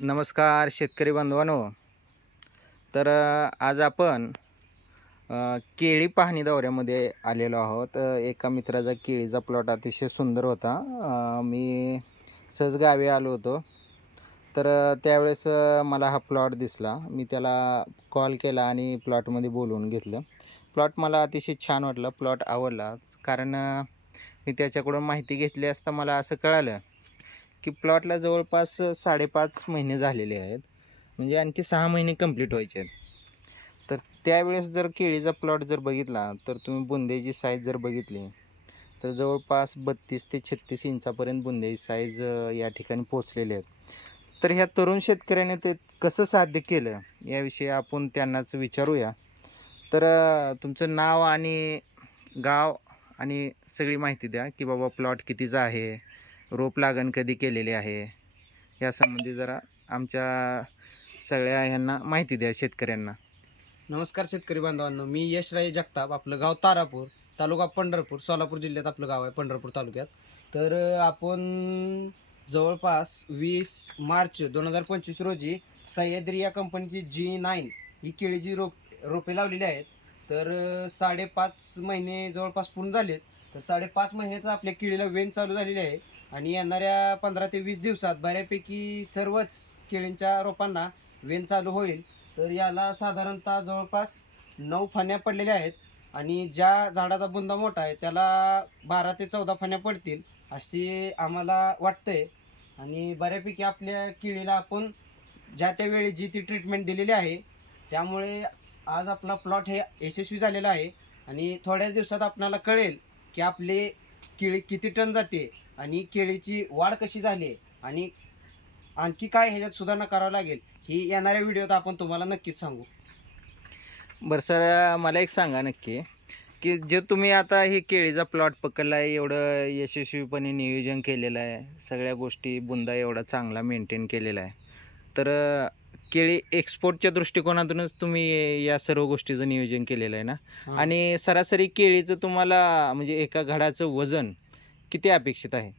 नमस्कार शेतकरी बांधवांनो. तर आज आपण केळी पाहणी दौऱ्यामध्ये आलेलो आहोत. एका मित्राचा केळीचा प्लॉट अतिशय सुंदर होता. मी सहज गावी आलो होतो. तर त्यावेळेस मला हा प्लॉट दिसला. मी त्याला कॉल केला आणि प्लॉटमध्ये बोलवून घेतलं. प्लॉट मला अतिशय छान वाटलं. प्लॉट आवडला. कारण मी त्याच्याकडून माहिती घेतली असता मला असं कळालं की प्लॉटला जवळपास साडेपाच महिने झालेले आहेत. म्हणजे आणखी सहा महिने कंप्लीट व्हायचे आहेत. तर त्यावेळेस जर केळीचा प्लॉट जर बघितला तर तुम्ही बुंदेची साईज जर बघितली तर जवळपास बत्तीस ते छत्तीस इंचापर्यंत बुंदेची साईज या ठिकाणी पोचलेली आहेत. तर ह्या तरुण शेतकऱ्याने ते कसं साध्य केलं याविषयी आपण त्यांनाच विचारूया. तर तुमचं नाव आणि गाव आणि सगळी माहिती द्या की बाबा प्लॉट कितीचा आहे रोप लागण कधी केलेली आहे? यासंबंधी जरा आमच्या सगळ्या ह्यांना माहिती द्या शेतकऱ्यांना. नमस्कार शेतकरी बांधवांनो मी यशराय जगताप आपलं गाव तारापूर तालुका पंढरपूर सोलापूर जिल्ह्यात आपलं गाव आहे पंढरपूर तालुक्यात. तर आपण जवळपास वीस मार्च दोन हजार पंचवीस रोजी सह्याद्री या कंपनीची जी नाईन ही केळीची रोप रोपे लावलेली आहेत. तर साडेपाच महिने जवळपास पूर्ण झालेत. तर साडेपाच महिन्याचा आपल्या केळीला वेन चालू झालेली आहे. आणि येणाऱ्या पंधरा ते वीस दिवसात बऱ्यापैकी सर्वच केळींच्या रोपांना वेन चालू होईल. तर याला साधारणतः जवळपास नऊ फण्या पडलेल्या आहेत आणि ज्या झाडाचा बुंदा मोठा आहे त्याला बारा ते चौदा फण्या पडतील अशी आम्हाला वाटतंय. आणि बऱ्यापैकी आपल्या केळीला आपण ज्या त्या वेळी जी ती ट्रीटमेंट दिलेली आहे त्यामुळे आज आपला प्लॉट हे यशस्वी झालेला आहे. आणि थोड्याच दिवसात आपणाला कळेल की आपले केळी किती टन जाते आणि केळीची वाढ कशी झाली आहे आणि आणखी काय ह्याच्यात सुधारणा करावं लागेल ही येणाऱ्या व्हिडिओत आपण तुम्हाला नक्कीच सांगू. बरं सर मला एक सांगा नक्की की जे तुम्ही आता हे केळीचा प्लॉट पकडला आहे एवढं यशस्वीपणे नियोजन केलेलं आहे सगळ्या गोष्टी बुंदा एवढा चांगला मेंटेन केलेला आहे. तर केळी एक्सपोर्टच्या दृष्टिकोनातूनच तुम्ही या सर्व गोष्टीचं नियोजन केलेलं आहे ना? आणि सरासरी केळीचं तुम्हाला म्हणजे एका घडाचं वजन किती अपेक्षित आहे?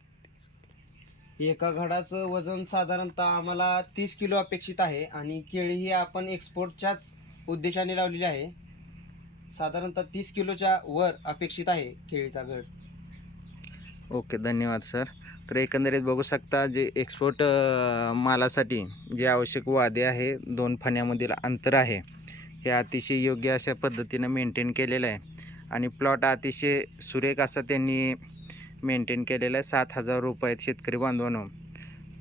एका घडाचं वजन साधारणतः आम्हाला तीस किलो अपेक्षित आहे आणि केळी ही आपण एक्सपोर्टच्याच उद्देशाने लावलेली आहे. साधारणतः तीस किलोच्या वर अपेक्षित आहे केळीचा घड ओके धन्यवाद सर. तर एकंदरीत बघू शकता जे एक्सपोर्ट अ, मालासाठी जे आवश्यक वादे आहे दोन फण्यामधील अंतर आहे हे अतिशय योग्य अशा पद्धतीनं मेंटेन केलेलं आहे. आणि प्लॉट अतिशय सुरेख असा त्यांनी मेंटेन केलेला आहे. सात हजार रुपये आहेत शेतकरी बांधवांनो.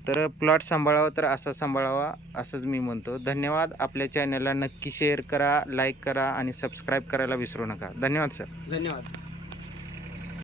तर प्लॉट सांभाळावा तर असा सांभाळावा असंच मी म्हणतो. धन्यवाद. आपल्या चॅनलला नक्की शेअर करा लाईक करा आणि सबस्क्राईब करायला विसरू नका. धन्यवाद सर धन्यवाद.